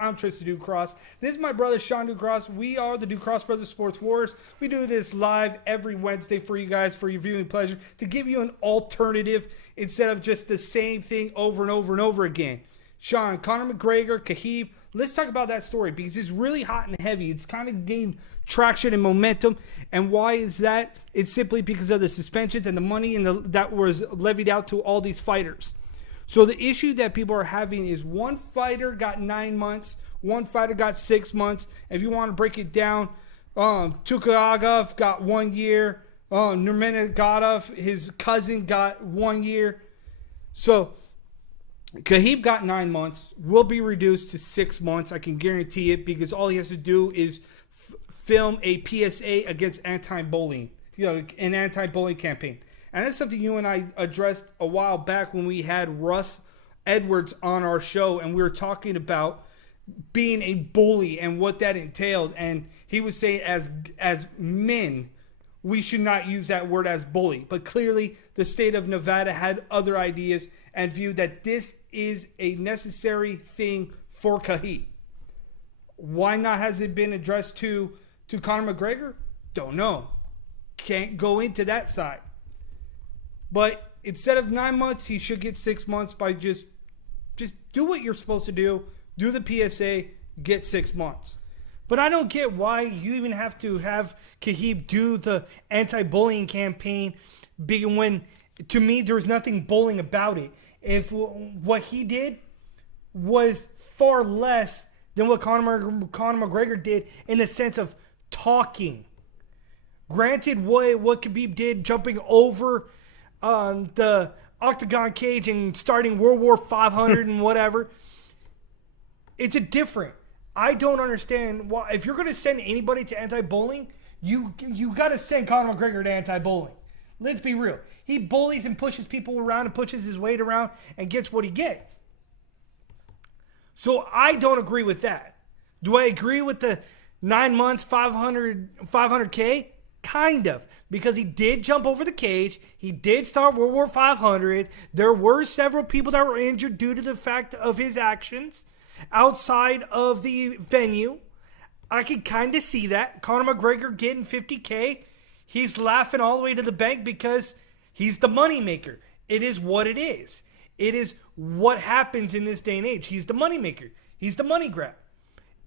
I'm Tristan Ducross. This is my brother Sean Ducross. We are the Ducross Brothers Sports Wars. We do this live every Wednesday for you guys, for your viewing pleasure, to give you an alternative instead of just the same thing over and over and over again. Sean, Conor McGregor, Khabib, let's talk about that story because it's really hot and heavy. It's kind of gained traction and momentum. And why is that? It's simply because of the suspensions and the money that was levied out to all these fighters. So the issue that people are having is one fighter got 9 months, one fighter got 6 months. If you want to break it down, Tukhugov got 1 year. Nurmagomedov, his cousin, got 1 year. So Khabib got 9 months, will be reduced to 6 months. I can guarantee it because all he has to do is film a PSA against anti-bullying, an anti-bullying campaign. And that's something you and I addressed a while back when we had Russ Edwards on our show, and we were talking about being a bully and what that entailed. And he was saying as men, we should not use that word as bully. But clearly, the state of Nevada had other ideas and viewed that this is a necessary thing for Khabib. Why not has it been addressed to Conor McGregor? Don't know. Can't go into that side. But instead of 9 months, he should get 6 months by just do what you're supposed to do the PSA, get 6 months. But I don't get why you even have to have Khabib do the anti-bullying campaign when, to me, there's nothing bullying about it. If what he did was far less than what Conor McGregor did in the sense of talking. Granted, what Khabib did, jumping over the octagon cage and starting World War 500 and whatever, it's a different. I don't understand why. If you're going to send anybody to anti-bullying, you got to send Conor McGregor to anti-bullying. Let's be real. He bullies and pushes people around and pushes his weight around and gets what he gets. So I don't agree with that. Do I agree with the 9 months, 500K? Kind of. Because he did jump over the cage. He did start World War 500. There were several people that were injured due to the fact of his actions outside of the venue. I could kind of see that. Conor McGregor getting 50K. He's laughing all the way to the bank because he's the money maker. It is what it is. It is what happens in this day and age. He's the money maker. He's the money grab.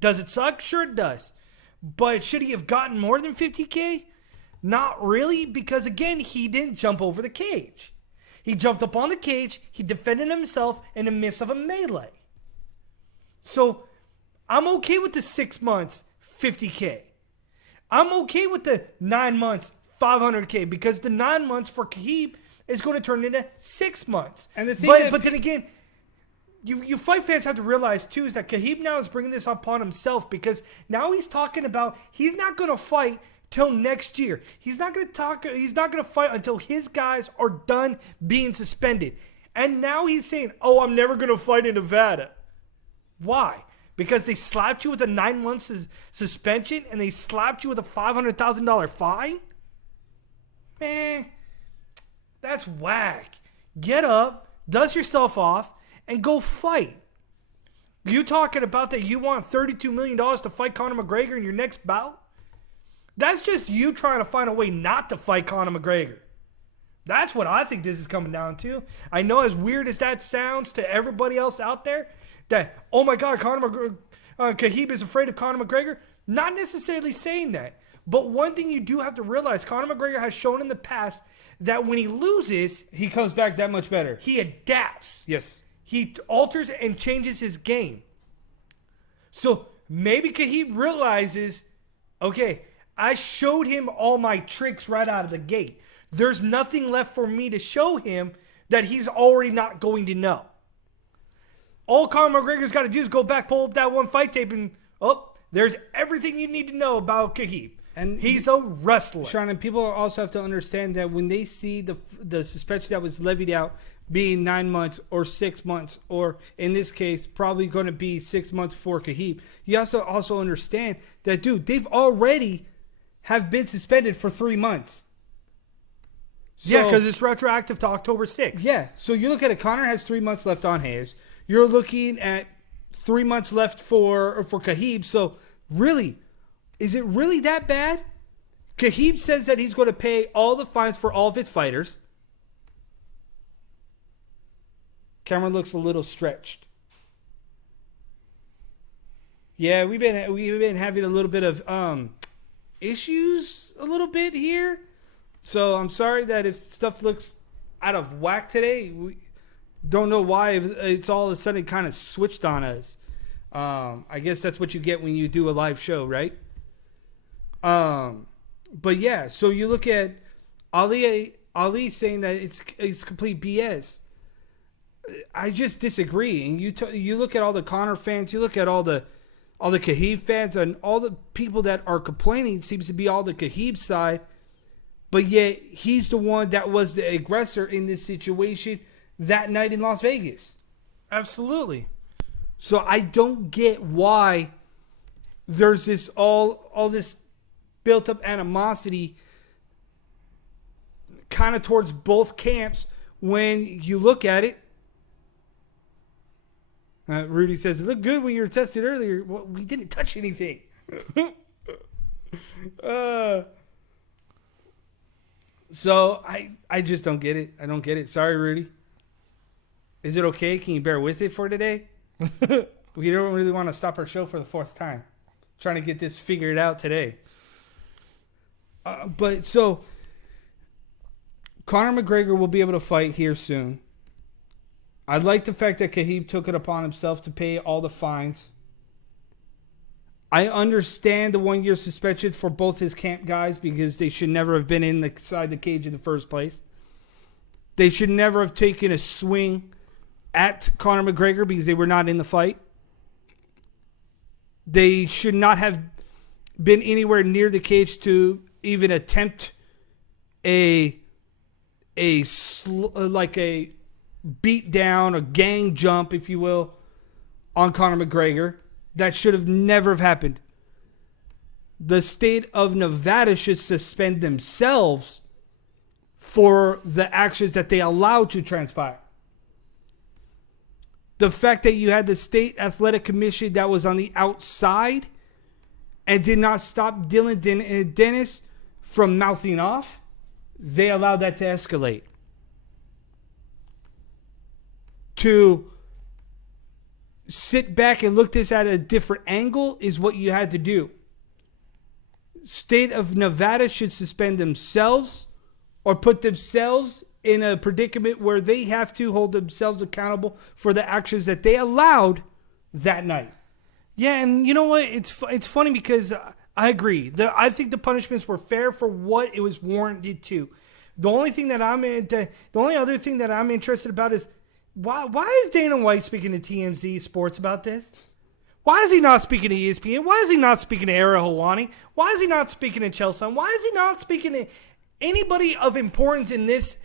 Does it suck? Sure it does. But should he have gotten more than 50K? Not really, because again, he didn't jump over the cage. He jumped up on the cage, he defended himself in the midst of a melee. So, I'm okay with the 6 months, 50K. I'm okay with the 9 months, 500K, because the 9 months for Khabib is going to turn into 6 months. And the thing but then again, you fight fans have to realize too is that Khabib now is bringing this upon himself because now he's talking about he's not going to fight till next year. He's not going to fight until his guys are done being suspended. And now he's saying, "Oh, I'm never going to fight in Nevada." Why? Because they slapped you with a 9 months suspension and they slapped you with a $500,000 fine? Man, that's whack. Get up, dust yourself off, and go fight. You talking about that you want $32 million to fight Conor McGregor in your next bout? That's just you trying to find a way not to fight Conor McGregor. That's what I think this is coming down to. I know as weird as that sounds to everybody else out there, that, oh my God, Khabib is afraid of Conor McGregor. Not necessarily saying that. But one thing you do have to realize, Conor McGregor has shown in the past that when he loses, he comes back that much better. He adapts. Yes. He alters and changes his game. So maybe Khabib realizes, okay, I showed him all my tricks right out of the gate. There's nothing left for me to show him that he's already not going to know. All Conor McGregor's got to do is go back, pull up that one fight tape, and there's everything you need to know about Khabib. And he's a wrestler. Sean, and people also have to understand that when they see the suspension that was levied out being 9 months or 6 months, or in this case, probably going to be 6 months for Khabib, you have to also understand that, dude, they've already have been suspended for 3 months. So, yeah, because it's retroactive to October 6th. Yeah, so you look at it, Conor has 3 months left on his. You're looking at 3 months left for Khabib. So really, is it really that bad? Khabib says that he's going to pay all the fines for all of his fighters. Cameron looks a little stretched. Yeah, we've been having a little bit of issues a little bit here. So I'm sorry that if stuff looks out of whack today, we don't know why it's all of a sudden kind of switched on us. I guess that's what you get when you do a live show, right? But yeah, so you look at Ali saying that it's complete BS. I just disagree. And you look at all the Conor fans, you look at all the Khabib fans, and all the people that are complaining seems to be all the Khabib side. But yet he's the one that was the aggressor in this situation that night in Las Vegas. Absolutely. So I don't get why there's this all this built up animosity kind of towards both camps when you look at it. Rudy says, it looked good when you were tested earlier. Well, we didn't touch anything. So I just don't get it. I don't get it. Sorry, Rudy. Is it okay? Can you bear with it for today? We don't really want to stop our show for the 4th time. Trying to get this figured out today. But so Conor McGregor will be able to fight here soon. I like the fact that Khabib took it upon himself to pay all the fines. I understand the 1-year suspension for both his camp guys because they should never have been inside the cage in the first place. They should never have taken a swing at Conor McGregor because they were not in the fight. They should not have been anywhere near the cage to even attempt a beat down, a gang jump, if you will, on Conor McGregor. That should have never have happened. The state of Nevada should suspend themselves for the actions that they allowed to transpire. The fact that you had the state athletic commission that was on the outside and did not stop Dylan Dennis from mouthing off, they allowed that to escalate. To sit back and look this at a different angle is what you had to do. State of Nevada should suspend themselves or put themselves in a predicament where they have to hold themselves accountable for the actions that they allowed that night. Yeah, and you know what? It's funny because I agree. I think the punishments were fair for what it was warranted to. The only other thing that I'm interested about is why is Dana White speaking to TMZ Sports about this? Why is he not speaking to ESPN? Why is he not speaking to Ara Helwani? Why is he not speaking to Chelsea? Why is he not speaking to anybody of importance in this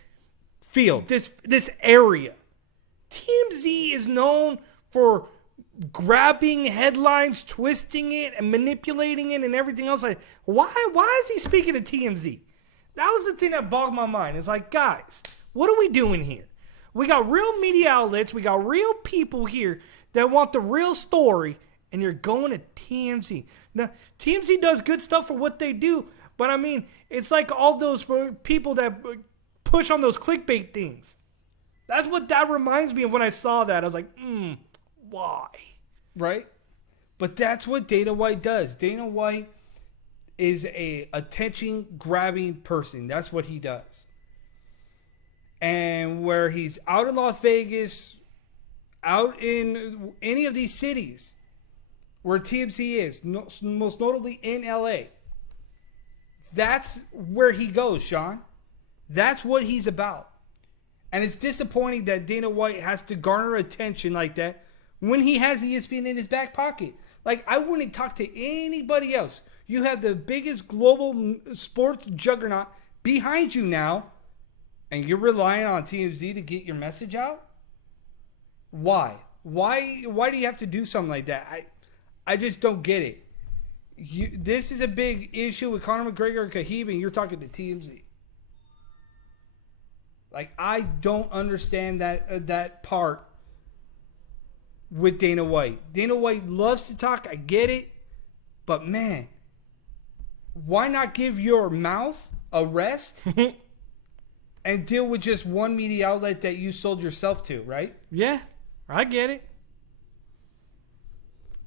field, this area? TMZ is known for grabbing headlines, twisting it, and manipulating it, and everything else. Like, why is he speaking to TMZ? That was the thing that bogged my mind. It's like, guys, what are we doing here? We got real media outlets. We got real people here that want the real story, and you're going to TMZ. Now, TMZ does good stuff for what they do, but I mean, it's like all those people that push on those clickbait things. That's what that reminds me of when I saw that. I was like, why? Right? But that's what Dana White does. Dana White is a attention-grabbing person. That's what he does. And where he's out in Las Vegas, out in any of these cities where TMZ is, most notably in LA, that's where he goes, Sean. That's what he's about. And it's disappointing that Dana White has to garner attention like that when he has ESPN in his back pocket. Like, I wouldn't talk to anybody else. You have the biggest global sports juggernaut behind you now, and you're relying on TMZ to get your message out? Why? Why do you have to do something like that? I just don't get it. This is a big issue with Conor McGregor and Khabib, and you're talking to TMZ. Like, I don't understand that part with Dana White. Dana White loves to talk. I get it. But, man, why not give your mouth a rest and deal with just one media outlet that you sold yourself to, right? Yeah, I get it.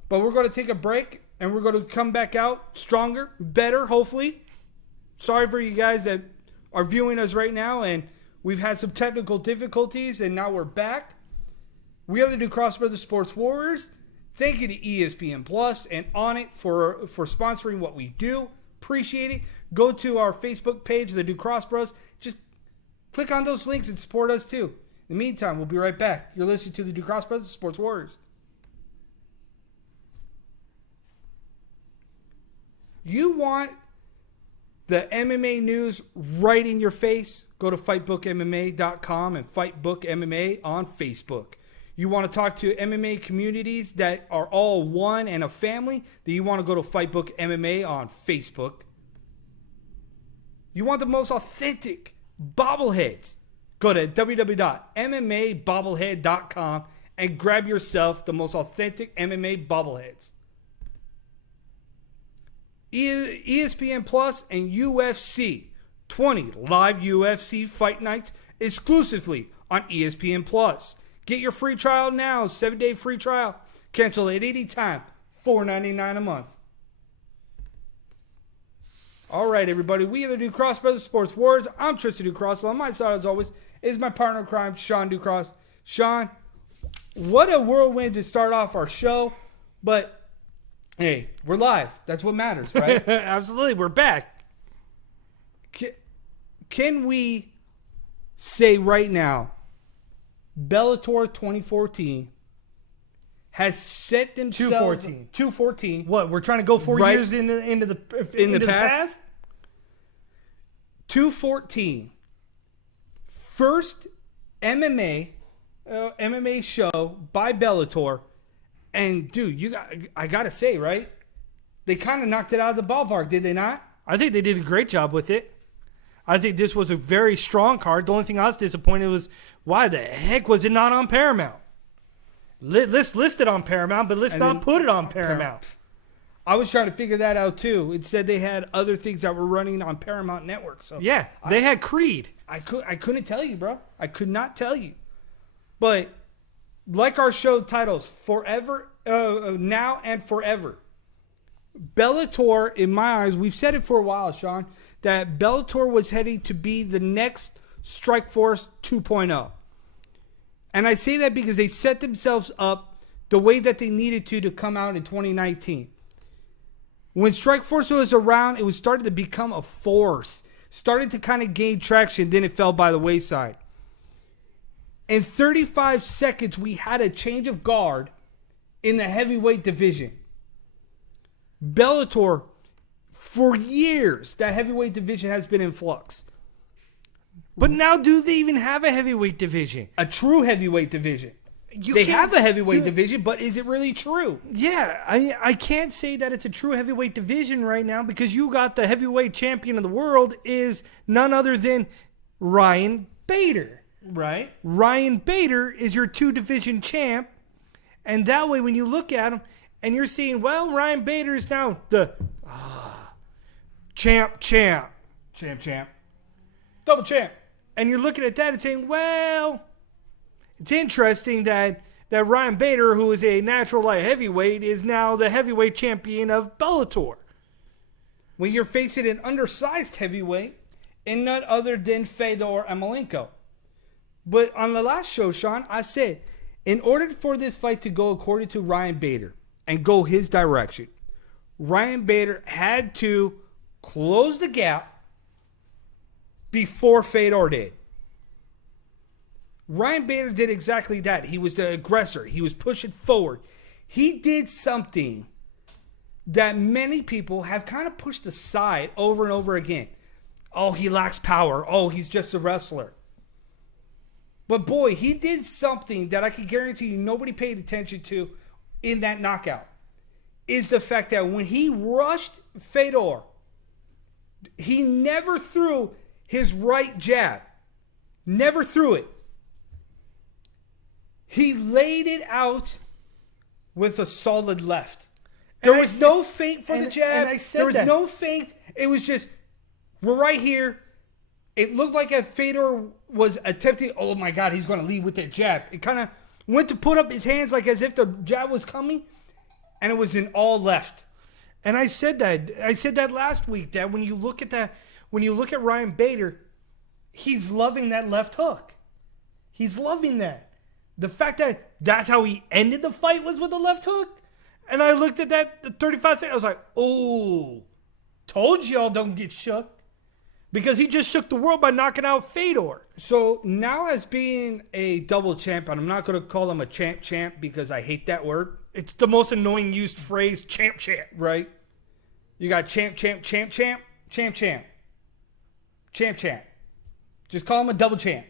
But we're going to take a break, and we're going to come back out stronger, better, hopefully. Sorry for you guys that are viewing us right now, and we've had some technical difficulties, and now we're back. We are the New Cross Brothers Sports Warriors. Thank you to ESPN Plus and On It for sponsoring what we do. Appreciate it. Go to our Facebook page, the New Cross Bros. Just click on those links and support us too. In the meantime, we'll be right back. You're listening to the New Cross Brothers Sports Warriors. You want the MMA news right in your face? Go to fightbookmma.com and Fightbook MMA on Facebook. You want to talk to MMA communities that are all one and a family? Then you want to go to Fightbook MMA on Facebook. You want the most authentic bobbleheads? Go to www.mmabobblehead.com and grab yourself the most authentic MMA bobbleheads. ESPN Plus and UFC 20 live UFC fight nights exclusively on ESPN Plus. Get your free trial now, 7-day free trial. Cancel at any time, $4.99 a month. All right, everybody, we are the New Cross Brothers Sports Warriors. I'm Tristan Ducross. On my side, as always, is my partner in crime, Sean Ducross. Sean, what a whirlwind to start off our show, but hey, we're live. That's what matters, right? Absolutely, we're back. Can we say right now, Bellator 2014 has set themselves 214. What, we're trying to go 4 years into the past? 214. First MMA show by Bellator. And dude, I gotta say, right? They kind of knocked it out of the ballpark, did they not? I think they did a great job with it. I think this was a very strong card. The only thing I was disappointed was, why the heck was it not on Paramount? Let's list it on Paramount, but let's not put it on Paramount. I was trying to figure that out too. It said they had other things that were running on Paramount Network. So yeah, they had Creed. I couldn't tell you, bro. I could not tell you. But like our show titles, forever, now and forever. Bellator, in my eyes, we've said it for a while, Sean, that Bellator was heading to be the next Strikeforce 2.0. And I say that because they set themselves up the way that they needed to come out in 2019. When Strikeforce was around, it was starting to become a force. Started to kind of gain traction, then it fell by the wayside. In 35 seconds, we had a change of guard in the heavyweight division. Bellator, for years, that heavyweight division has been in flux. But now, do they even have a heavyweight division? A true heavyweight division. They have a heavyweight division, but is it really true? Yeah, I can't say that it's a true heavyweight division right now because you got the heavyweight champion of the world is none other than Ryan Bader. Right. Ryan Bader is your 2-division champ. And that way, when you look at him and you're seeing, well, Ryan Bader is now the champ. Double champ. And you're looking at that and saying, well, it's interesting that Ryan Bader, who is a natural light heavyweight, is now the heavyweight champion of Bellator. When you're facing an undersized heavyweight and none other than Fedor Emelianenko. But on the last show, Sean, I said, in order for this fight to go according to Ryan Bader and go his direction, Ryan Bader had to close the gap before Fedor did. Ryan Bader did exactly that. He was the aggressor. He was pushing forward. He did something that many people have kind of pushed aside over and over again. Oh, he lacks power. Oh, he's just a wrestler. But boy, he did something that I can guarantee you nobody paid attention to in that knockout. Is the fact that when he rushed Fedor, he never threw his right jab. Never threw it. He laid it out with a solid left. There was no feint for the jab. And I said there was that. no feint. It was just, we're right here. It looked like a Fedor was attempting, oh my God, he's going to lead with that jab. It kind of went to put up his hands like as if the jab was coming, and it was in all left. And I said that last week, that when you look at Ryan Bader, he's loving that left hook. He's loving that. The fact that that's how he ended the fight was with the left hook. And I looked at that the 35 seconds. I was like, oh, told y'all don't get shook. Because he just shook the world by knocking out Fedor. So now, as being a double champ, and I'm not going to call him a champ because I hate that word. It's the most annoying used phrase, champ. Right? You got champ. Just call him a double champ.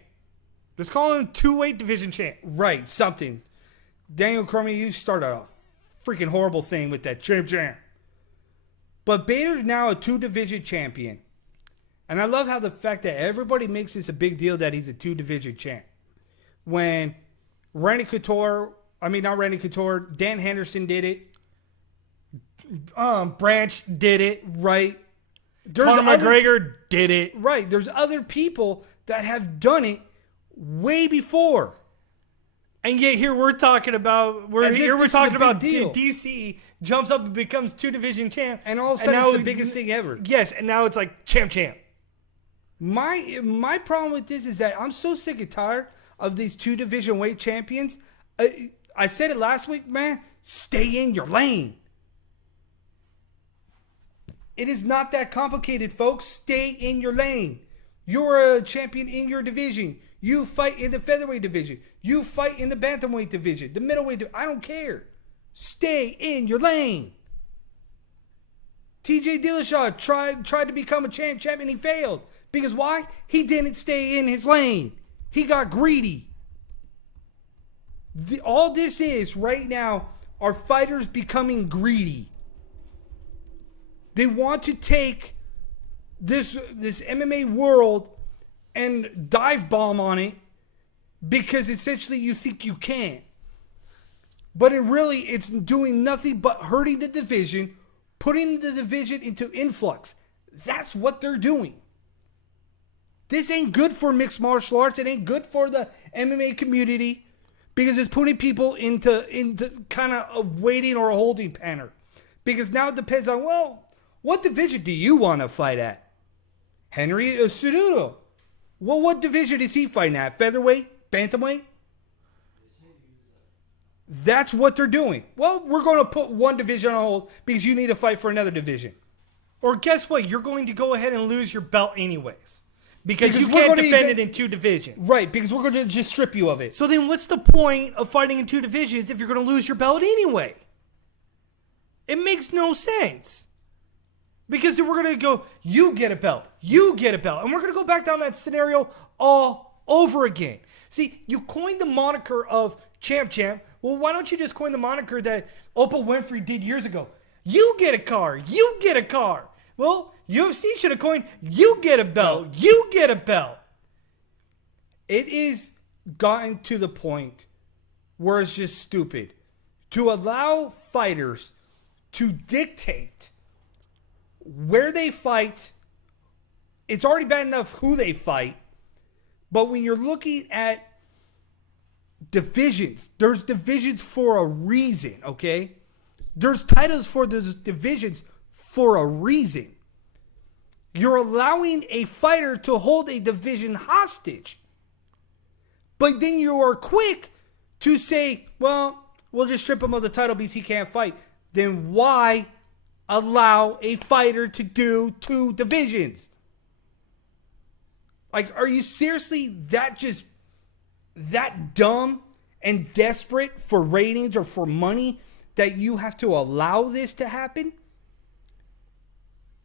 Just call him two-weight division champ. Right, something. Daniel Cormier, you started a freaking horrible thing with that champ. But Bader's now a two-division champion. And I love how the fact that everybody makes this a big deal that he's a two-division champ. When Dan Henderson did it. Branch did it. Right. Conor McGregor did it. Right. There's other people that have done it way before. And yet here we're talking about deal. DC jumps up and becomes two-division champ. And all of a sudden it's the biggest thing ever. Yes, and now it's like champ. My problem with this is that I'm so sick and tired of these two-division weight champions. I said it last week, man. Stay in your lane. It is not that complicated, folks. Stay in your lane. You're a champion in your division. You fight in the featherweight division. You fight in the bantamweight division. The middleweight division. I don't care. Stay in your lane. TJ Dillashaw tried to become a champion. He failed. Because why? He didn't stay in his lane. He got greedy. All this is right now are fighters becoming greedy. They want to take this MMA world and dive bomb on it because essentially you think you can. But it's doing nothing but hurting the division, putting the division into influx. That's what they're doing. This ain't good for mixed martial arts. It ain't good for the MMA community because it's putting people into kind of a waiting or a holding pattern. Because now it depends on, well, what division do you want to fight at? Henry Cejudo. Well, what division is he fighting at? Featherweight? Bantamweight? That's what they're doing. Well, we're going to put one division on hold because you need to fight for another division. Or guess what? You're going to go ahead and lose your belt anyways. Because you can't defend it in two divisions. Right, because we're going to just strip you of it. So then what's the point of fighting in two divisions if you're going to lose your belt anyway? It makes no sense. Because then we're going to go, you get a belt. And we're going to go back down that scenario all over again. See, you coined the moniker of champ. Well, why don't you just coin the moniker that Oprah Winfrey did years ago? You get a car. Well, UFC should have coined, you get a belt. It is gotten to the point where it's just stupid to allow fighters to dictate where they fight. It's already bad enough who they fight, but when you're looking at divisions, there's divisions for a reason, okay? There's titles for those divisions for a reason. You're allowing a fighter to hold a division hostage. But then you are quick to say, well, we'll just strip him of the title because he can't fight. Then why allow a fighter to do two divisions? Like, are you seriously that dumb and desperate for ratings or for money that you have to allow this to happen?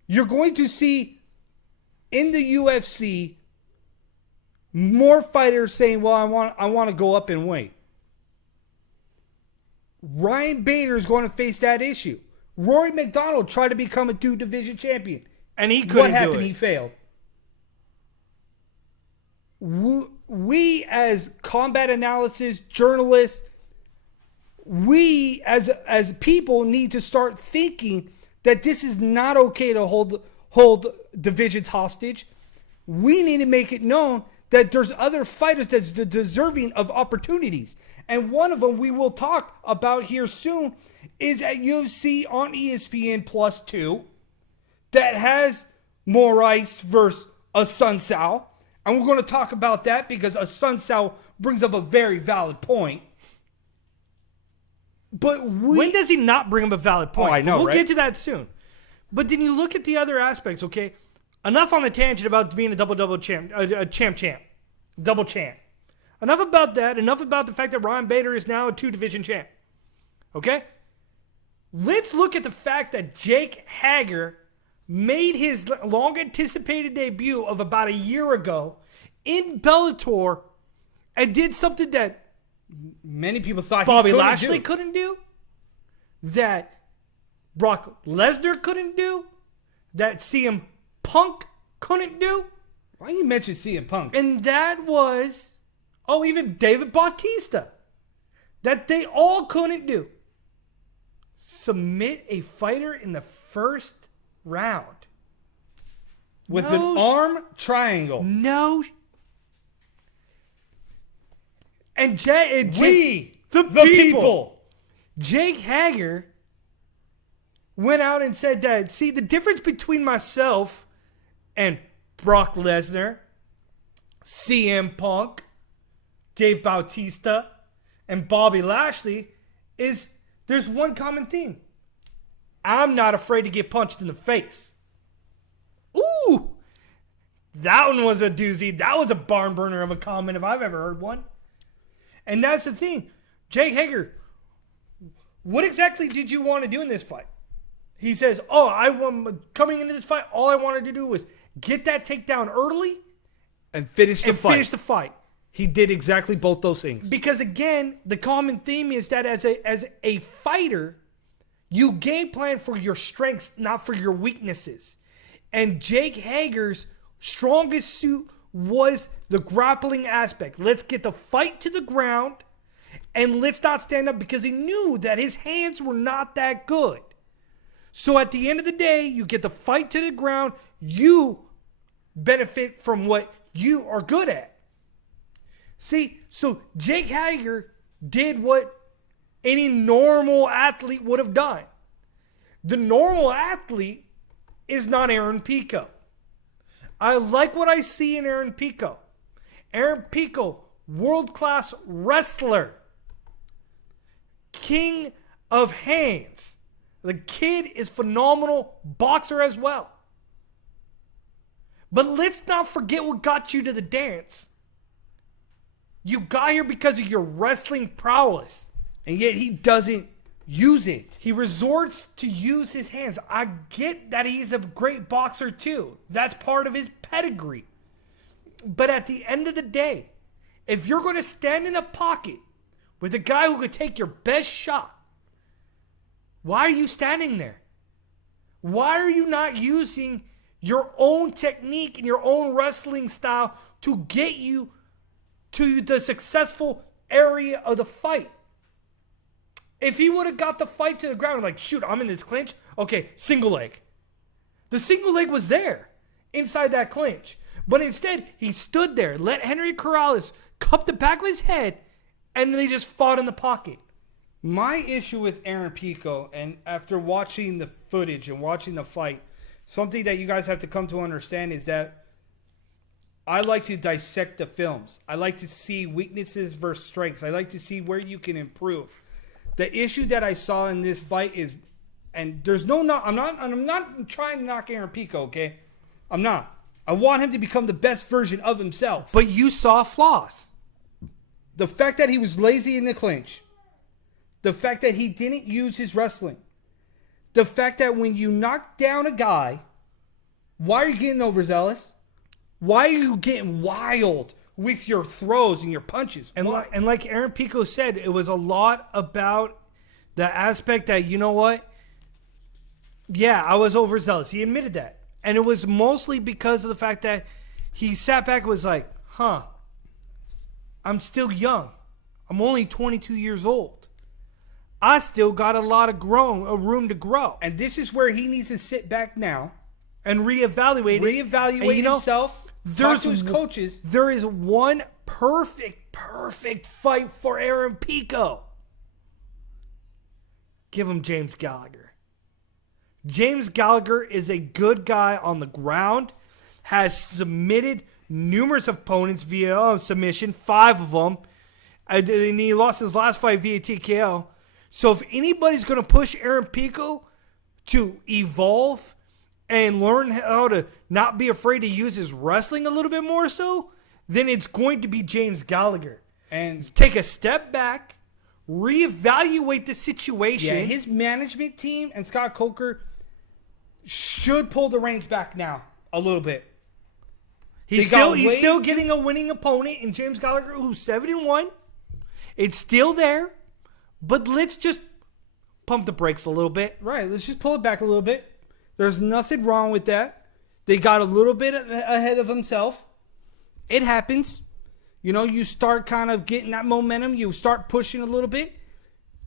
You're going to see in the UFC more fighters saying, well, I want to go up in weight. Ryan Bader is going to face that issue. Rory McDonald tried to become a two-division champion. And he couldn't. What happened? Do it. He failed. We as combat analysis journalists, we as people need to start thinking that this is not okay to hold divisions hostage. We need to make it known that there's other fighters that's deserving of opportunities. And one of them we will talk about here soon is at UFC on ESPN Plus 2 that has Moraes versus Assuncao. And we're going to talk about that because Assuncao brings up a very valid point. But when does he not bring up a valid point? Oh, I know, We'll right? get to that soon. But then you look at the other aspects, okay? Enough on the tangent about being a double champ, double champ. Enough about that. Enough about the fact that Ryan Bader is now a 2-division champ. Okay? Let's look at the fact that Jake Hager made his long-anticipated debut of about a year ago in Bellator and did something that many people thought Bobby Lashley couldn't do, that Brock Lesnar couldn't do, that CM Punk couldn't do. Why you mention CM Punk? And that was, even David Bautista, that they all couldn't do. Submit a fighter in the first round. With an arm triangle. No. And the people. Jake Hager went out and said that, see, the difference between myself and Brock Lesnar, CM Punk, Dave Bautista, and Bobby Lashley is there's one common theme. I'm not afraid to get punched in the face. Ooh! That one was a doozy. That was a barn burner of a comment if I've ever heard one. And that's the thing. Jake Hager, what exactly did you want to do in this fight? He says, coming into this fight, all I wanted to do was get that takedown early and finish the fight. He did exactly both those things. Because again, the common theme is that as a fighter, you game plan for your strengths, not for your weaknesses. And Jake Hager's strongest suit was the grappling aspect. Let's get the fight to the ground and let's not stand up, because he knew that his hands were not that good. So at the end of the day, you get the fight to the ground, you benefit from what you are good at. See, so Jake Hager did what any normal athlete would have done. The normal athlete is not Aaron Pico. I like what I see in Aaron Pico. Aaron Pico, world-class wrestler. King of hands. The kid is phenomenal boxer as well. But let's not forget what got you to the dance. You got here because of your wrestling prowess. And yet he doesn't use it. He resorts to use his hands. I get that he's a great boxer too. That's part of his pedigree. But at the end of the day, if you're going to stand in a pocket with a guy who could take your best shot, why are you standing there? Why are you not using your own technique and your own wrestling style to get you to the successful area of the fight? If he would have got the fight to the ground, like, shoot, I'm in this clinch. Okay, single leg. The single leg was there inside that clinch. But instead, he stood there, let Henry Corrales cup the back of his head, and they just fought in the pocket. My issue with Aaron Pico, and after watching the footage and watching the fight, something that you guys have to come to understand is that I like to dissect the films. I like to see weaknesses versus strengths. I like to see where you can improve. The issue that I saw in this fight is, and there's no, I'm not trying to knock Aaron Pico, okay? I'm not. I want him to become the best version of himself. But you saw flaws. The fact that he was lazy in the clinch. The fact that he didn't use his wrestling. The fact that when you knock down a guy, why are you getting overzealous? Why are you getting wild with your throws and your punches? And like Aaron Pico said, it was a lot about the aspect that, you know what? Yeah, I was overzealous. He admitted that. And it was mostly because of the fact that he sat back and was like, I'm still young. I'm only 22 years old. I still got a lot of room to grow. And this is where he needs to sit back now And reevaluate himself, talk to his coaches. There is one perfect fight for Aaron Pico. Give him James Gallagher. James Gallagher is a good guy on the ground, has submitted numerous opponents via submission, 5 of them, and he lost his last fight via TKO. So if anybody's going to push Aaron Pico to evolve and learn how to not be afraid to use his wrestling a little bit more so, then it's going to be James Gallagher. And take a step back, reevaluate the situation. Yeah, his management team and Scott Coker should pull the reins back now a little bit. He's still getting a winning opponent in James Gallagher, who's 7-1. It's still there, but let's just pump the brakes a little bit. Right, let's just pull it back a little bit. There's nothing wrong with that. They got a little bit ahead of himself. It happens. You know, you start kind of getting that momentum. You start pushing a little bit.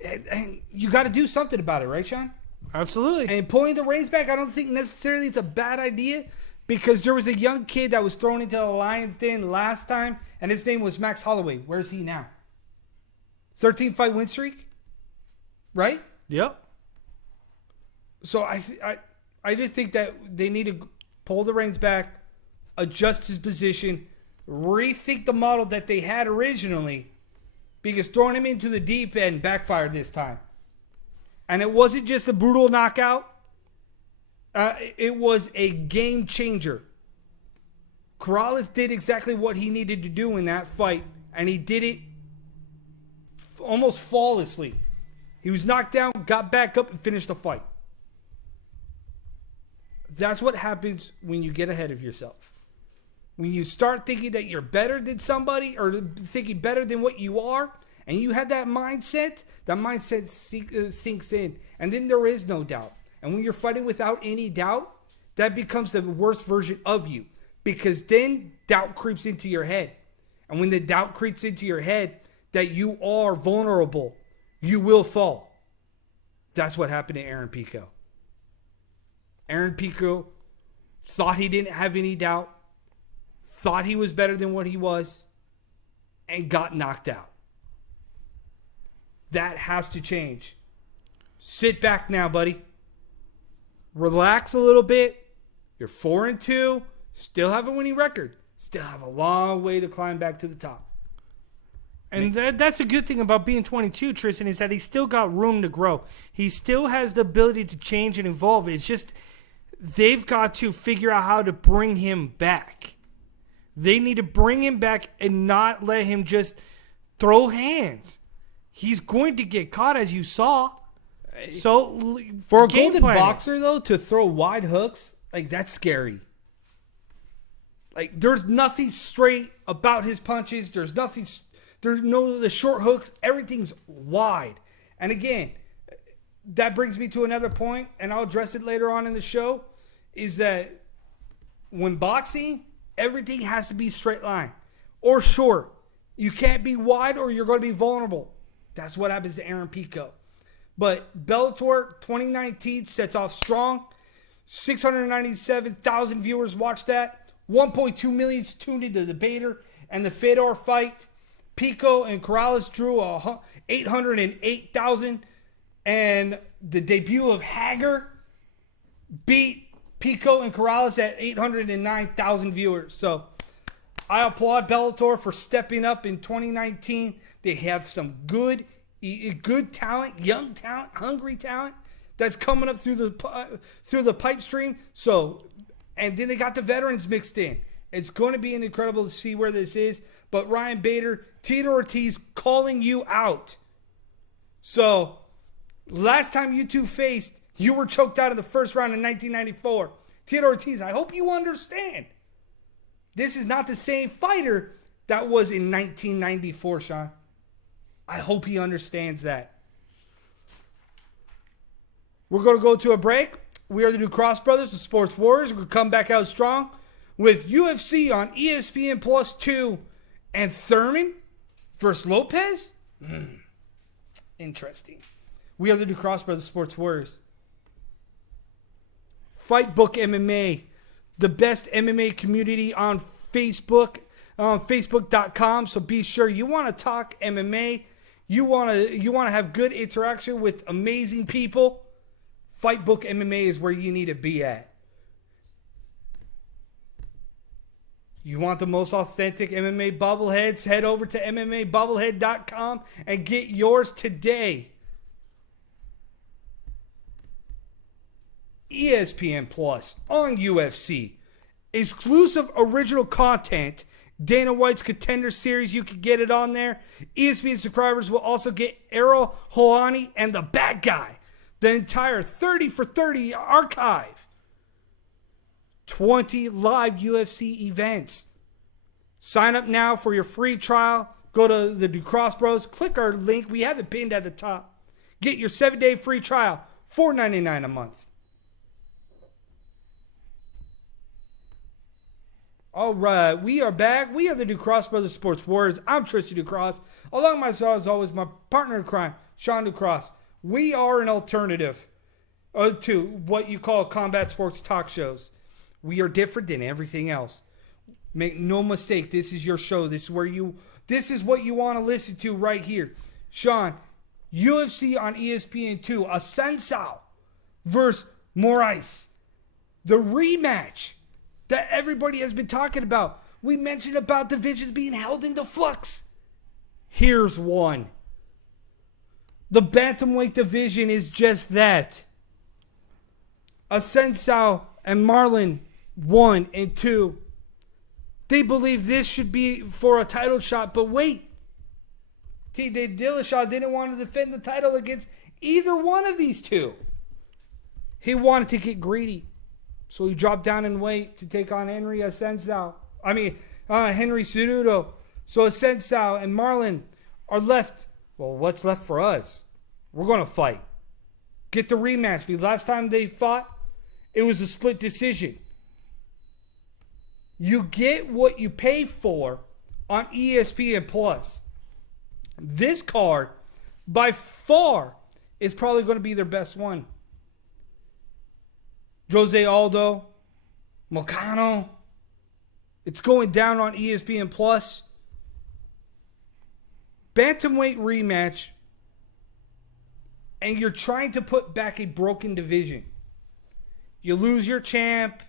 And you got to do something about it, right, Sean? Absolutely. And pulling the reins back, I don't think necessarily it's a bad idea, because there was a young kid that was thrown into the Lion's Den last time, and his name was Max Holloway. Where's he now? 13-fight win streak? Right? Yep. So I just think that they need to pull the reins back, adjust his position, rethink the model that they had originally, because throwing him into the deep end backfired this time. And it wasn't just a brutal knockout. It was a game changer. Corrales did exactly what he needed to do in that fight, and he did it almost flawlessly. He was knocked down, got back up, and finished the fight. That's what happens when you get ahead of yourself. When you start thinking that you're better than somebody, or thinking better than what you are, and you have that mindset sinks in. And then there is no doubt. And when you're fighting without any doubt, that becomes the worst version of you. Because then doubt creeps into your head. And when the doubt creeps into your head that you are vulnerable, you will fall. That's what happened to Aaron Pico. Aaron Pico thought he didn't have any doubt, thought he was better than what he was, and got knocked out. That has to change. Sit back now, buddy. Relax a little bit. You're 4-2. Still have a winning record. Still have a long way to climb back to the top. And that's a good thing about being 22, Tristan, is that he's still got room to grow. He still has the ability to change and evolve. It's just they've got to figure out how to bring him back. They need to bring him back and not let him just throw hands. He's going to get caught, as you saw. So for a golden boxer, though, to throw wide hooks, like, that's scary. Like, there's nothing straight about his punches. There's no the short hooks. Everything's wide. And again, that brings me to another point, and I'll address it later on in the show, is that when boxing, everything has to be straight line or short. You can't be wide or you're going to be vulnerable. That's what happens to Aaron Pico. But Bellator 2019 sets off strong. 697,000 viewers watched that. 1.2 million tuned into the Bader and the Fedor fight. Pico and Corrales drew 808,000. And the debut of Hager beat Pico and Corrales at 809,000 viewers. So I applaud Bellator for stepping up in 2019. They have some good talent, young talent, hungry talent that's coming up through the pipe stream. So, and then they got the veterans mixed in. It's going to be incredible to see where this is. But Ryan Bader, Tito Ortiz calling you out. So, last time you two faced, you were choked out in the first round in 1994. Tito Ortiz, I hope you understand. This is not the same fighter that was in 1994, Sean. I hope he understands that. We're going to go to a break. We are the New Cross Brothers, the Sports Warriors. We're going to come back out strong with UFC on ESPN Plus 2 and Thurman versus Lopez. Interesting. We are the new Cross Brothers Sports Warriors. Fight Book MMA, the best MMA community on Facebook, Facebook.com. So be sure you want to talk MMA. You want to have good interaction with amazing people. Fight Book MMA is where you need to be at. You want the most authentic MMA bobbleheads? Head over to MMAbobblehead.com and get yours today. ESPN Plus on UFC. Exclusive original content. Dana White's Contender Series, you can get it on there. ESPN subscribers will also get Errol Helwani and the Bad Guy. The entire 30 for 30 archive. 20 live UFC events. Sign up now for your free trial. Go to the New Cross Bros. Click our link. We have it pinned at the top. Get your 7-day free trial. $4.99 a month. All right, we are back. We are the New Cross Brothers Sports Warriors. I'm Tristan Ducross. Along my side, as always, my partner in crime, Sean Ducross. We are an alternative to what you call combat sports talk shows. We are different than everything else. Make no mistake, this is your show. This is what you want to listen to right here. Sean, UFC on ESPN2, Assuncao versus Moraes. The rematch that everybody has been talking about. We mentioned about divisions being held into flux. Here's one. The bantamweight division is just that. Assuncao and Marlon, 1 and 2. They believe this should be for a title shot, but wait. TJ Dillashaw didn't want to defend the title against either one of these two. He wanted to get greedy. So he dropped down in weight to take on Henry Cejudo. So Assuncao and Marlon are left. Well, what's left for us? We're going to fight. Get the rematch. Because last time they fought, it was a split decision. You get what you pay for on ESPN Plus. This card, by far, is probably going to be their best one. Jose Aldo, Moicano. It's going down on ESPN Plus. Bantamweight rematch. And you're trying to put back a broken division. You lose your champ.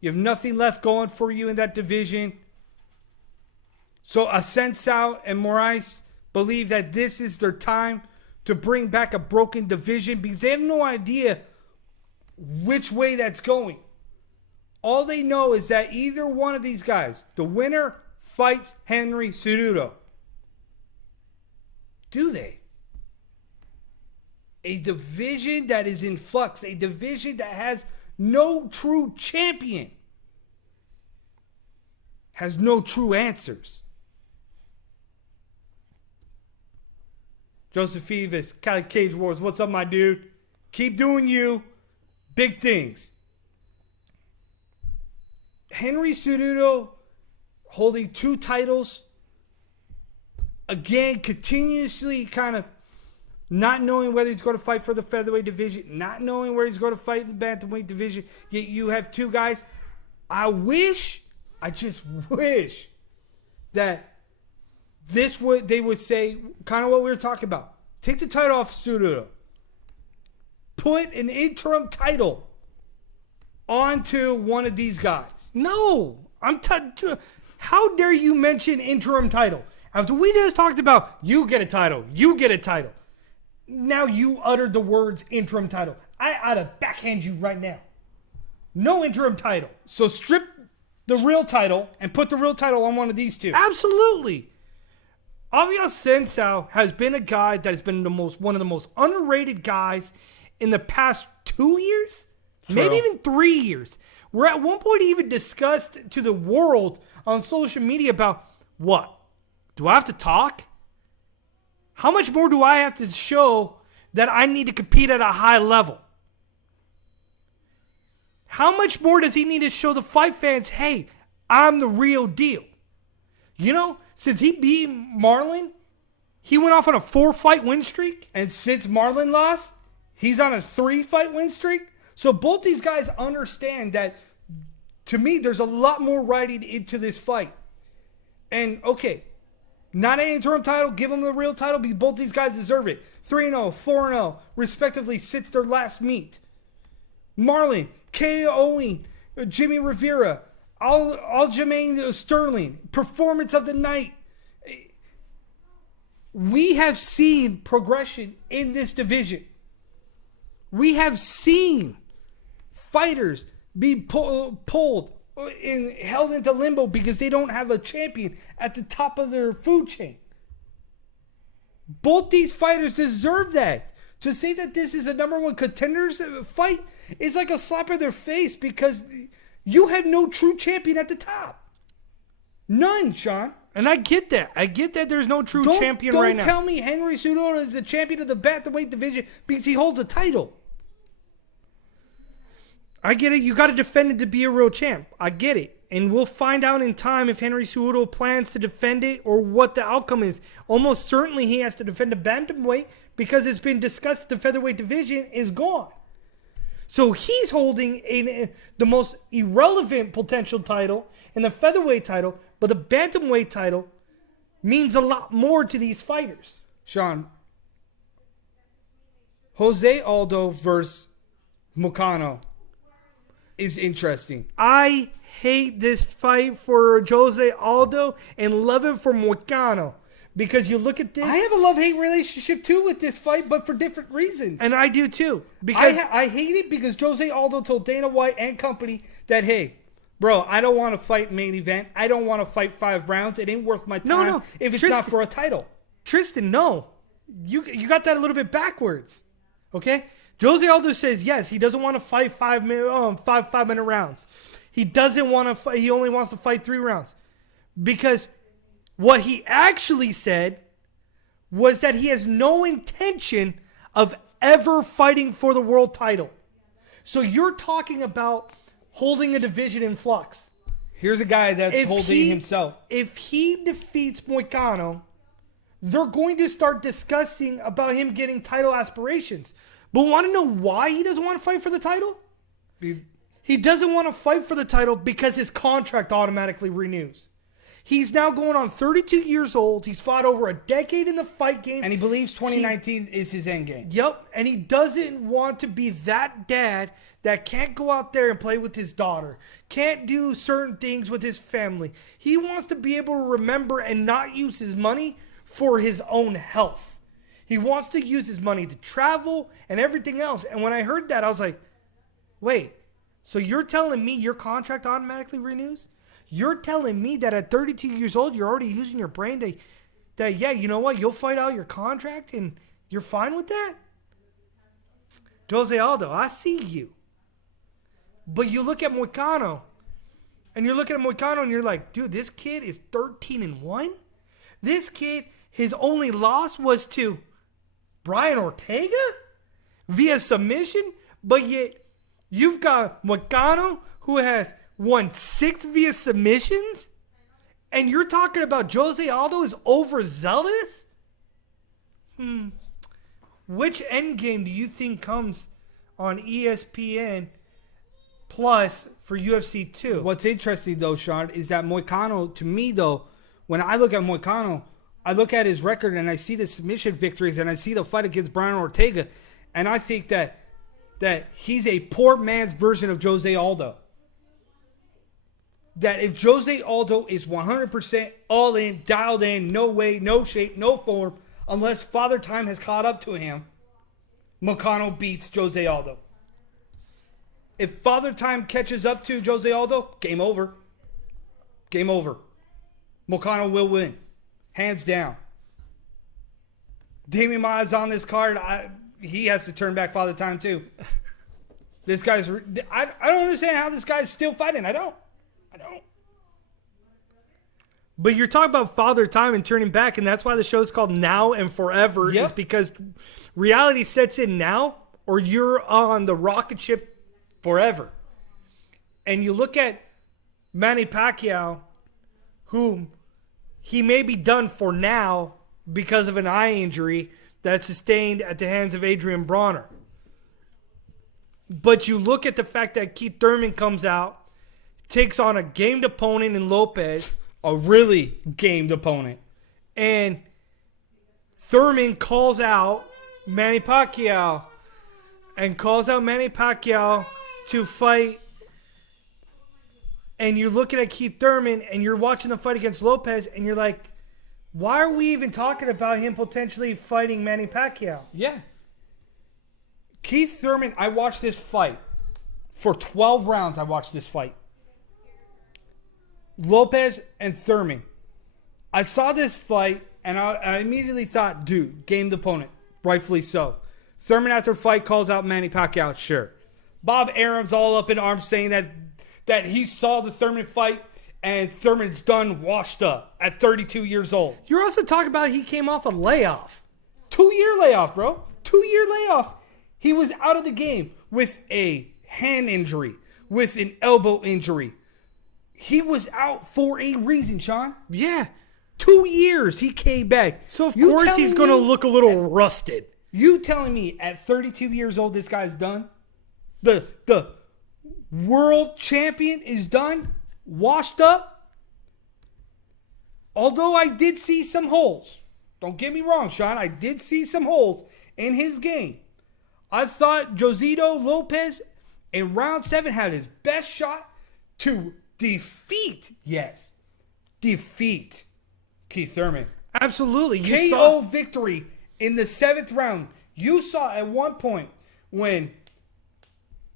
You have nothing left going for you in that division. So Assuncao and Moraes believe that this is their time to bring back a broken division because they have no idea which way that's going. All they know is that either one of these guys, the winner fights Henry Cejudo. Do they? A division that is in flux, a division that has no true champion, has no true answers. Joseph Fevas, Cage Wars, what's up, my dude? Keep doing you. Big things. Henry Cejudo holding 2 titles. Again, continuously kind of not knowing whether he's going to fight for the featherweight division, not knowing where he's going to fight in the bantamweight division. Yet you have 2 guys. I just wish that they would say kind of what we were talking about. Take the title off Cejudo. Put an interim title onto one of these guys. No. How dare you mention interim title? After we just talked about you get a title. Now you uttered the words interim title. I ought to backhand you right now. No interim title. So strip the real title and put the real title on one of these two. Absolutely. Assuncao has been a guy that has been one of the most underrated guys in the past 2 years, maybe even 3 years. We're at one point even discussed to the world on social media about what? Do I have to talk? How much more do I have to show that I need to compete at a high level? How much more does he need to show the fight fans, hey, I'm the real deal? You know, since he beat Marlon, He went off on a 4-fight win streak. And since Marlon lost, he's on a 3-fight win streak. So both these guys understand that, to me, there's a lot more riding into this fight. And, okay, not an interim title, give them the real title because both these guys deserve it. 3-0, 4-0, respectively, since their last meet. Marlon, KOing Jimmy Rivera, Aljamain Sterling, performance of the night. We have seen progression in this division. We have seen fighters be pulled and held into limbo because they don't have a champion at the top of their food chain. Both these fighters deserve that. To say that this is a number one contenders fight is like a slap in their face because you have no true champion at the top. None, Sean. And I get that. I get that there's no true champion right now. Don't tell me Henry Cejudo is the champion of the bantamweight division because he holds a title. I get it. You got to defend it to be a real champ. I get it. And we'll find out in time if Henry Cejudo plans to defend it or what the outcome is. Almost certainly he has to defend the bantamweight because it's been discussed the featherweight division is gone. So he's holding the most irrelevant potential title in the featherweight title, but the bantamweight title means a lot more to these fighters. Sean, Jose Aldo versus Moicano is interesting. I hate this fight for Jose Aldo and love it for Moicano. Because you look at this. I have a love-hate relationship too with this fight, but for different reasons. And I do too. Because I hate it because Jose Aldo told Dana White and company that, hey, bro, I don't want to fight main event. I don't want to fight 5 rounds. It ain't worth my time if it's not for a title. Tristan, no. You got that a little bit backwards. Okay? Jose Aldo says, yes, he doesn't want to fight 5-minute rounds. He doesn't want to fight. He only wants to fight 3 rounds. Because what he actually said was that he has no intention of ever fighting for the world title. So you're talking about holding a division in flux. Here's a guy that's holding himself. If he defeats Moicano, they're going to start discussing about him getting title aspirations. But want to know why he doesn't want to fight for the title? He doesn't want to fight for the title because his contract automatically renews. He's now going on 32 years old. He's fought over a decade in the fight game. And he believes 2019 is his end game. Yep. And he doesn't want to be that dad that can't go out there and play with his daughter. Can't do certain things with his family. He wants to be able to remember and not use his money for his own health. He wants to use his money to travel and everything else. And when I heard that, I was like, wait, so you're telling me your contract automatically renews? You're telling me that at 32 years old, you're already using your brain that yeah, you know what? You'll fight out your contract and you're fine with that? Jose Aldo, I see you. But you look at Moicano, and you're looking at Moicano and you're like, dude, this kid is 13-1? This kid, his only loss was to Brian Ortega via submission, but yet you've got Moicano who has won 6 via submissions, and you're talking about Jose Aldo is overzealous? Which endgame do you think comes on ESPN Plus for UFC 2? What's interesting, though, Sean, is that Moicano, to me, though, when I look at Moicano, I look at his record and I see the submission victories and I see the fight against Brian Ortega, and I think that he's a poor man's version of Jose Aldo. That if Jose Aldo is 100% all in, dialed in, no way, no shape, no form, unless Father Time has caught up to him, Moicano beats Jose Aldo. If Father Time catches up to Jose Aldo, game over. Game over. Moicano will win. Hands down. Damian Maia's on this card. He has to turn back Father Time too. This guy's... I don't understand how this guy's still fighting. I don't. But you're talking about Father Time and turning back, and that's why the show's called Now and Forever, is because reality sets in now, or you're on the rocket ship forever. And you look at Manny Pacquiao, whom he may be done for now, because of an eye injury that sustained at the hands of Adrian Bronner. But you look at the fact that Keith Thurman comes out, takes on a gamed opponent in Lopez, A really gamed opponent. and Thurman calls out Manny Pacquiao to fight. And you're looking at Keith Thurman and you're watching the fight against Lopez and you're like, why are we even talking about him potentially fighting Manny Pacquiao? Yeah. Keith Thurman, I watched this fight. For 12 rounds, I watched this fight. Lopez and Thurman. I saw this fight, and I immediately thought, dude, gamed opponent. Rightfully so. Thurman, after fight, calls out Manny Pacquiao. Sure. Bob Arum's all up in arms saying that he saw the Thurman fight, and Thurman's done washed up at 32 years old. You're also talking about he came off a layoff. 2-year layoff, bro. 2-year layoff. He was out of the game with a hand injury, with an elbow injury. He was out for a reason, Sean. Yeah. 2 years he came back. So, of You course, telling he's going to me- look a little rusted. You telling me at 32 years old this guy's done? The world champion is done? Washed up? Although I did see some holes. Don't get me wrong, Sean. I did see some holes in his game. I thought Josito Lopez in round 7 had his best shot to defeat Keith Thurman. Absolutely. KO victory in the 7th round. You saw at one point when,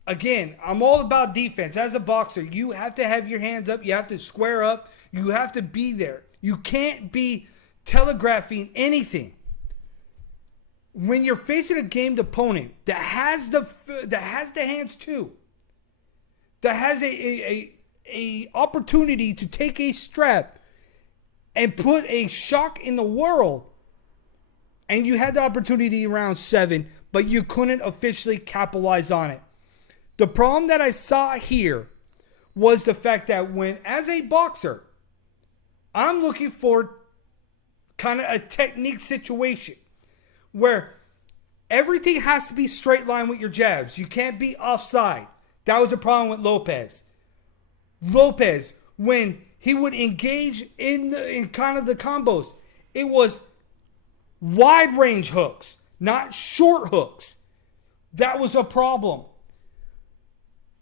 again, I'm all about defense. As a boxer, you have to have your hands up. You have to square up. You have to be there. You can't be telegraphing anything. When you're facing a gamed opponent that has the hands too, that has a opportunity to take a strap and put a shock in the world, and you had the opportunity in round 7, but you couldn't officially capitalize on it. The problem that I saw here was the fact that when, as a boxer, I'm looking for kind of a technique situation where everything has to be straight line with your jabs. You can't be offside. That was a problem with Lopez. Lopez, when he would engage in kind of the combos, it was wide range hooks, not short hooks. That was a problem.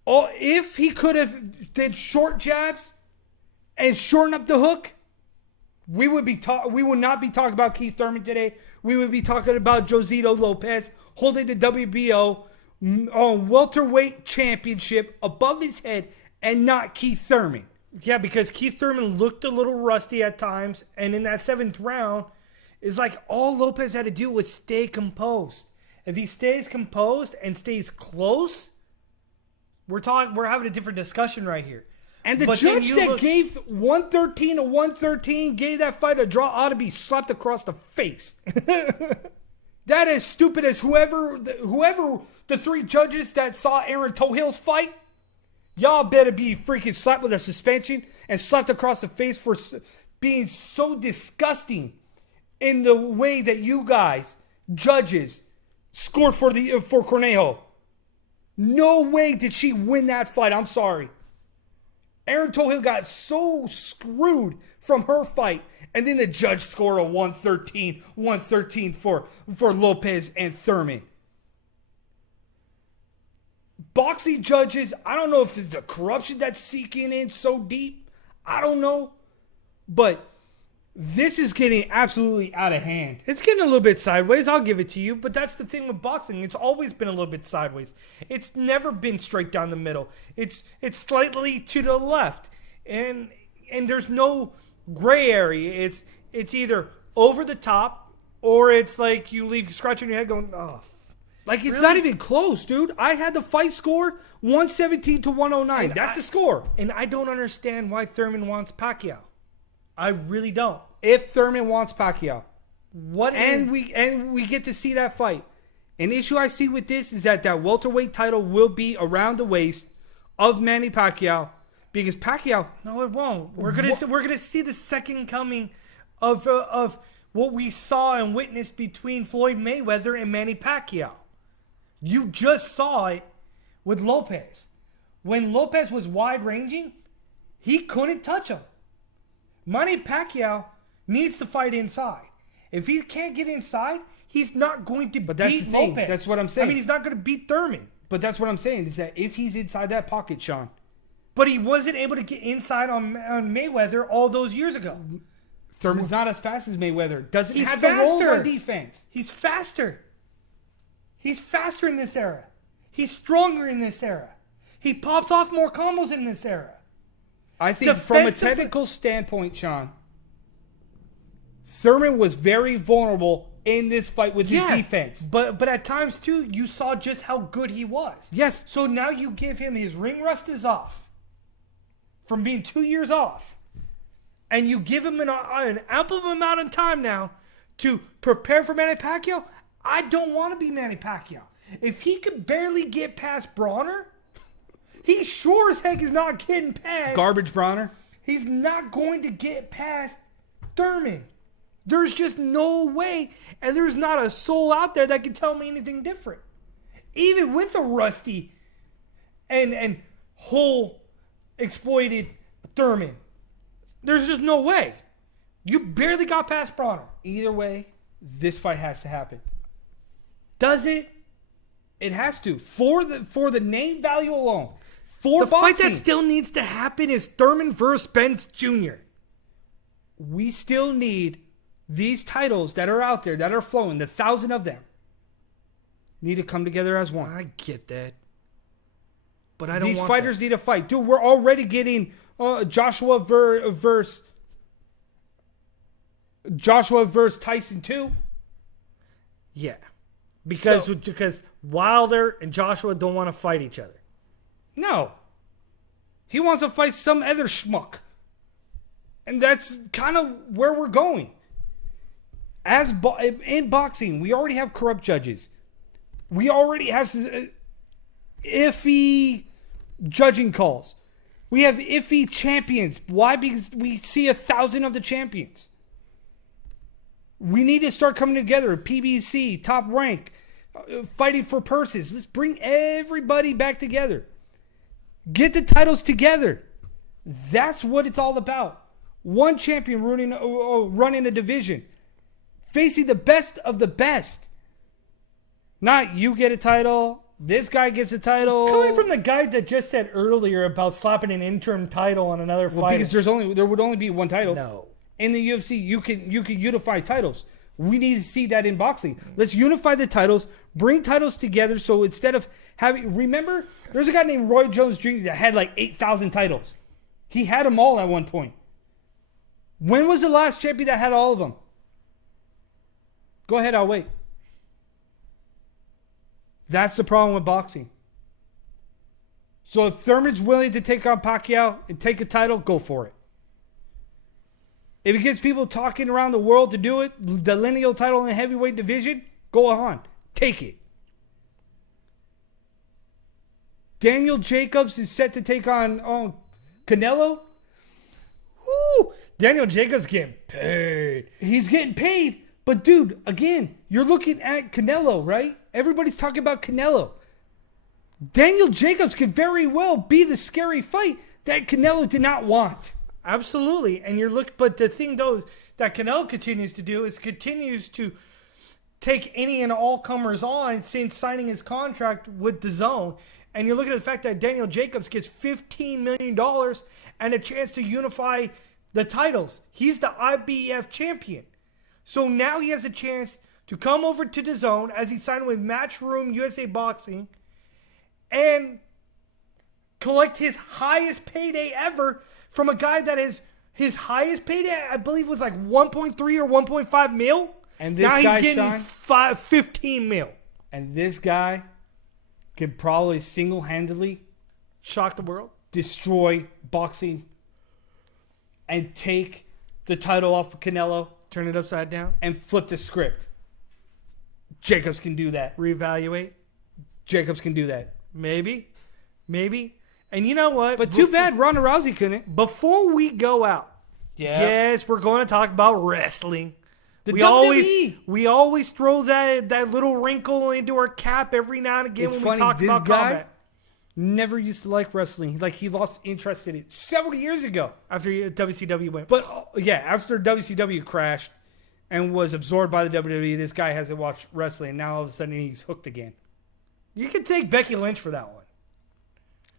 Oh, if he could have did short jabs and shorten up the hook, we would not be talking about Keith Thurman today. We would be talking about Josito Lopez holding the WBO welterweight championship above his head and not Keith Thurman. Yeah, because Keith Thurman looked a little rusty at times, and in that 7th round, it's like all Lopez had to do was stay composed. If he stays composed and stays close, we're having a different discussion right here. And the But judge then that gave 113 to 113, gave that fight a draw, ought to be slapped across the face. That is stupid as whoever the 3 judges that saw Aaron Tohill's fight, y'all better be freaking slapped with a suspension and slapped across the face for being so disgusting in the way that you guys, judges, scored for Cornejo. No way did she win that fight. I'm sorry. Aaron Tohill got so screwed from her fight, and then the judge scored a 113 for Lopez and Thurman. Boxing judges, I don't know if it's the corruption that's seeking in so deep. I don't know. But this is getting absolutely out of hand. It's getting a little bit sideways, I'll give it to you, but that's the thing with boxing. It's always been a little bit sideways. It's never been straight down the middle. It's slightly to the left. And there's no gray area. It's either over the top or it's like you leave scratching your head going, oh. Like, it's Really? not even close, dude. I had the fight score 117 to 109. That's the score. And I don't understand why Thurman wants Pacquiao. I really don't. If Thurman wants Pacquiao. What And we get to see that fight. An issue I see with this is that welterweight title will be around the waist of Manny Pacquiao, because Pacquiao, No, it won't. We're gonna see the second coming of what we saw and witnessed between Floyd Mayweather and Manny Pacquiao. You just saw it with Lopez. When Lopez was wide-ranging, he couldn't touch him. Manny Pacquiao needs to fight inside. If he can't get inside, he's not going to beat Lopez. That's what I'm saying. I mean, he's not going to beat Thurman. But that's what I'm saying, is that if he's inside that pocket, Sean. But he wasn't able to get inside on Mayweather all those years ago. Thurman's not as fast as Mayweather. Doesn't He's have the roles faster. on defense. He's faster. He's faster in this era. He's stronger in this era. He pops off more combos in this era. I think from a technical standpoint, Sean, Thurman was very vulnerable in this fight with his defense. But at times, too, you saw just how good he was. Yes. So now you give him his ring rust is off from being 2 years off. And you give him an ample amount of time now to prepare for Manny Pacquiao. I don't want to be Manny Pacquiao. If he could barely get past Brawner, he sure as heck is not getting past. Garbage Brawner. He's not going to get past Thurman. There's just no way. And there's not a soul out there that can tell me anything different. Even with a rusty and whole exploited Thurman. There's just no way. You barely got past Brawner. Either way, this fight has to happen. Does it? It has to. For the name value alone. The boxing. fight that still needs to happen is Thurman versus Spence Jr. We still need these titles that are out there, that are flowing, the 1,000 of them, need to come together as one. I get that. But I don't These want fighters that. need to fight. Dude, we're already getting Joshua versus Tyson too. Yeah. Because Wilder and Joshua don't want to fight each other. No. He wants to fight some other schmuck. And that's kind of where we're going. In boxing, we already have corrupt judges. We already have iffy judging calls. We have iffy champions. Why? Because we see 1,000 of the champions. We need to start coming together. PBC, Top Rank, fighting for purses. Let's bring everybody back together. Get the titles together. That's what it's all about. One champion running a division. Facing the best of the best. Not you get a title, this guy gets a title. Coming from the guy that just said earlier about slapping an interim title on another fight. Because there would only be one title. No. In the UFC, you can unify titles. We need to see that in boxing. Let's unify the titles, bring titles together. So instead of remember, there's a guy named Roy Jones Jr. that had like 8,000 titles. He had them all at one point. When was the last champion that had all of them? Go ahead, I'll wait. That's the problem with boxing. So if Thurman's willing to take on Pacquiao and take a title, go for it. If it gets people talking around the world to do it, the lineal title in the heavyweight division, go on. Take it. Daniel Jacobs is set to take on Canelo. Woo! Daniel Jacobs getting paid. He's getting paid. But dude, again, you're looking at Canelo, right? Everybody's talking about Canelo. Daniel Jacobs could very well be the scary fight that Canelo did not want. Absolutely. And but the thing though that Canelo continues to do is continues to take any and all comers on since signing his contract with DAZN. And you're looking at the fact that Daniel Jacobs gets $15 million and a chance to unify the titles. He's the IBF champion. So now he has a chance to come over to DAZN as he signed with Matchroom USA Boxing and collect his highest payday ever from a guy that is his highest payday, I believe, was like 1.3 or 1.5 mil. And this now guy, he's getting 15 mil. And this guy could probably single-handedly shock the world, destroy boxing, and take the title off of Canelo. Turn it upside down. And flip the script. Jacobs can do that. Reevaluate. Jacobs can do that. Maybe. And you know what? But too bad Ronda Rousey couldn't. Before we go out, yes, we're going to talk about wrestling. The We always throw that little wrinkle into our cap every now and again It's when funny, we talk this about guy combat. never used to like wrestling. Like, he lost interest in it several years ago. After WCW went. But yeah, after WCW crashed and was absorbed by the WWE, this guy hasn't watched wrestling. And now all of a sudden he's hooked again. You can thank Becky Lynch for that one.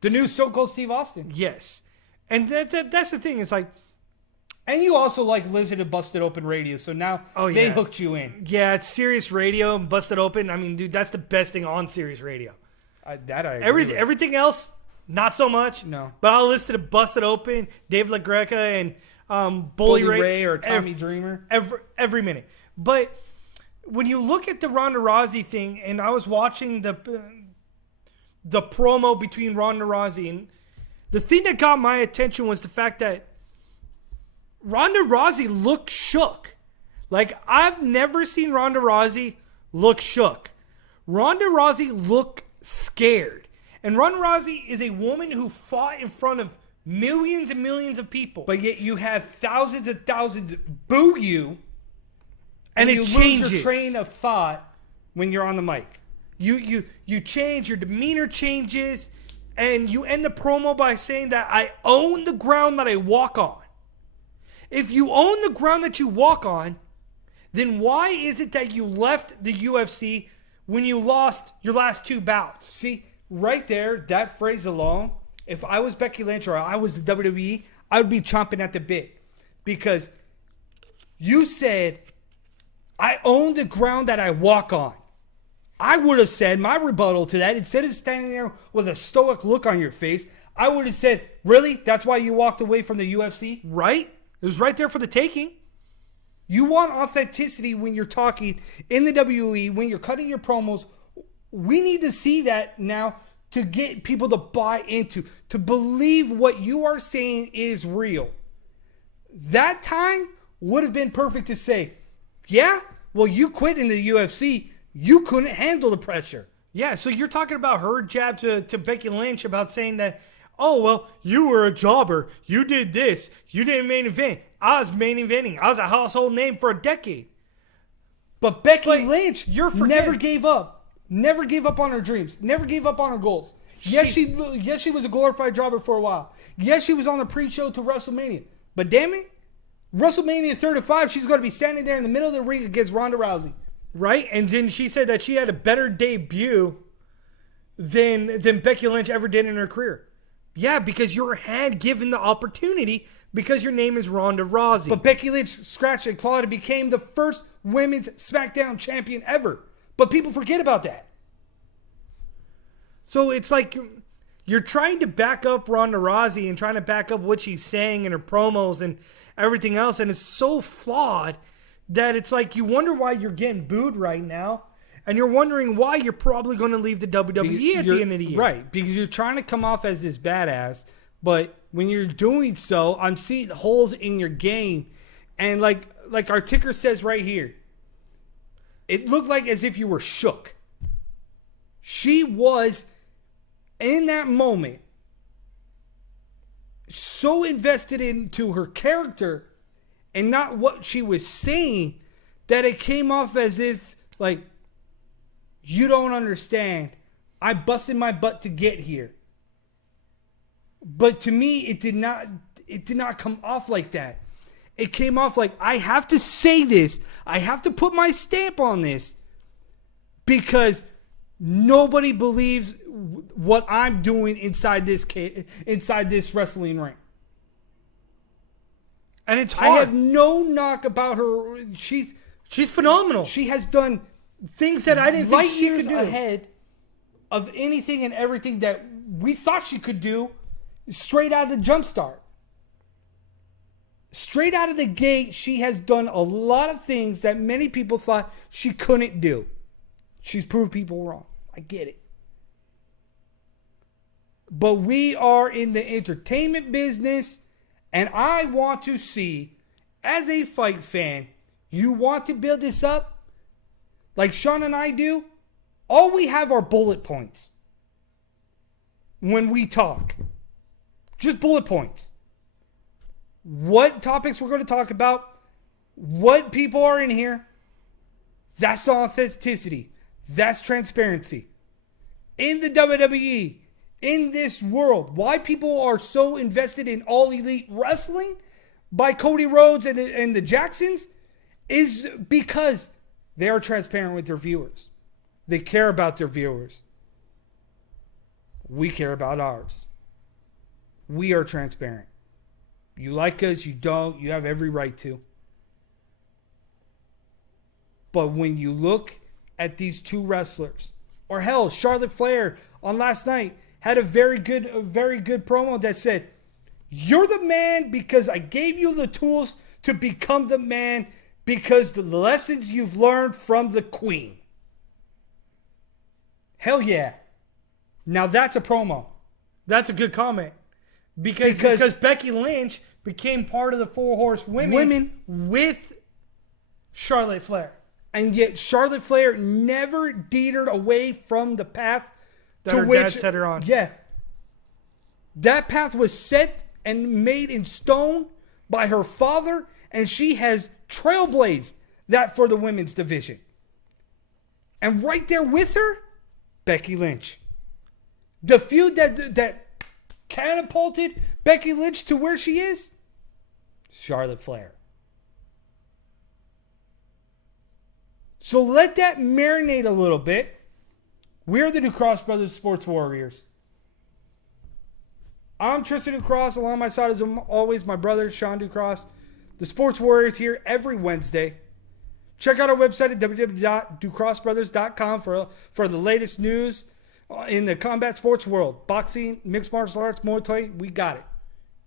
The new Stone Cold Steve Austin. Yes. And that's the thing. It's like, And you also like listen to Busted Open Radio, so now they hooked you in. yeah, it's Sirius Radio and Busted Open. I mean, dude, that's the best thing on Sirius Radio. I agree with. Everything else, not so much. No. But I'll listen to Busted Open, Dave LaGreca, and Bully Ray or Tommy Dreamer. Every minute. But when you look at the Ronda Rousey thing, and I was watching the promo between Ronda Rousey, and the thing that got my attention was the fact that Ronda Rousey looked shook. Like, I've never seen Ronda Rousey look shook. Ronda Rousey looked scared. And Ronda Rousey is a woman who fought in front of millions and millions of people. But yet you have thousands and thousands boo you, and it you changes. lose your train of thought when you're on the mic. You change, your demeanor changes, and you end the promo by saying that I own the ground that I walk on. If you own the ground that you walk on, then why is it that you left the UFC when you lost your last two bouts? See, right there, that phrase alone, if I was Becky Lynch or I was the WWE, I would be chomping at the bit. Because you said, I own the ground that I walk on. I would have said, my rebuttal to that, instead of standing there with a stoic look on your face, I would have said, really? That's why you walked away from the UFC? Right? It was right there for the taking. You want authenticity when you're talking in the WWE, when you're cutting your promos. We need to see that now to get people to buy into, to believe what you are saying is real. That time would have been perfect to say, yeah, well, you quit in the UFC. You couldn't handle the pressure. Yeah, so you're talking about her jab to Becky Lynch about saying that, oh, well, you were a jobber. You did this. You didn't main event. I was main eventing. I was a household name for a decade. But Becky Lynch never gave up. Never gave up on her dreams. Never gave up on her goals. Yes, she was a glorified jobber for a while. Yes, she was on the pre-show to WrestleMania. But damn it, WrestleMania 35, she's going to be standing there in the middle of the ring against Ronda Rousey. Right? And then she said that she had a better debut than Becky Lynch ever did in her career. Yeah, because you're had given the opportunity because your name is Ronda Rousey. But Becky Lynch scratched and clawed and became the first women's SmackDown champion ever. But people forget about that. So it's like you're trying to back up Ronda Rousey and trying to back up what she's saying in her promos and everything else. And it's so flawed that it's like you wonder why you're getting booed right now. And you're wondering why you're probably going to leave the WWE at the end of the year. Right, because you're trying to come off as this badass, but when you're doing so, I'm seeing holes in your game. And like our ticker says right here, it looked like as if you were shook. She was, in that moment, so invested into her character and not what she was saying that it came off as if, like, you don't understand. I busted my butt to get here. But to me, it did not come off like that. It came off like, I have to say this. I have to put my stamp on this because nobody believes what I'm doing inside this wrestling ring. And it's hard. I have no knock about her. She's phenomenal. She has done things that I didn't think she could do ahead of anything and everything that we thought she could do straight out of the jump start. Straight out of the gate, she has done a lot of things that many people thought she couldn't do. She's proved people wrong. I get it. But we are in the entertainment business, and I want to see, as a fight fan, you want to build this up like Sean and I do? All we have are bullet points when we talk. Just bullet points. What topics we're going to talk about, what people are in here, that's authenticity. That's transparency. In the WWE, in this world, why people are so invested in All Elite Wrestling by Cody Rhodes and the Jacksons is because they are transparent with their viewers. They care about their viewers. We care about ours. We are transparent. You like us, you don't, you have every right to. But when you look at these two wrestlers, or hell, Charlotte Flair on last night had a very good promo that said, "You're the man because I gave you the tools to become the man because the lessons you've learned from the queen." Hell yeah. Now that's a promo. That's a good comment. Because Becky Lynch became part of the Four Horsewomen with Charlotte Flair. And yet Charlotte Flair never detered away from the path that her dad set her on. Yeah. That path was set and made in stone by her father, and she has trailblazed that for the women's division. And right there with her, Becky Lynch. The feud that catapulted Becky Lynch to where she is, Charlotte Flair. So let that marinate a little bit. We're the Ducross Brothers Sports Warriors. I'm Tristan Ducross. Along my side is always my brother, Sean Ducross. The Sports Warriors here every Wednesday. Check out our website at www.ducrossbrothers.com for the latest news in the combat sports world. Boxing, mixed martial arts, Muay Thai, we got it.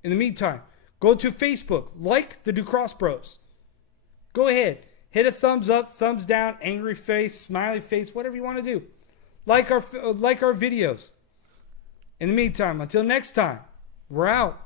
In the meantime, go to Facebook, like the Ducross Bros. Go ahead. Hit a thumbs up, thumbs down, angry face, smiley face, whatever you want to do. Like our videos. In the meantime, until next time, we're out.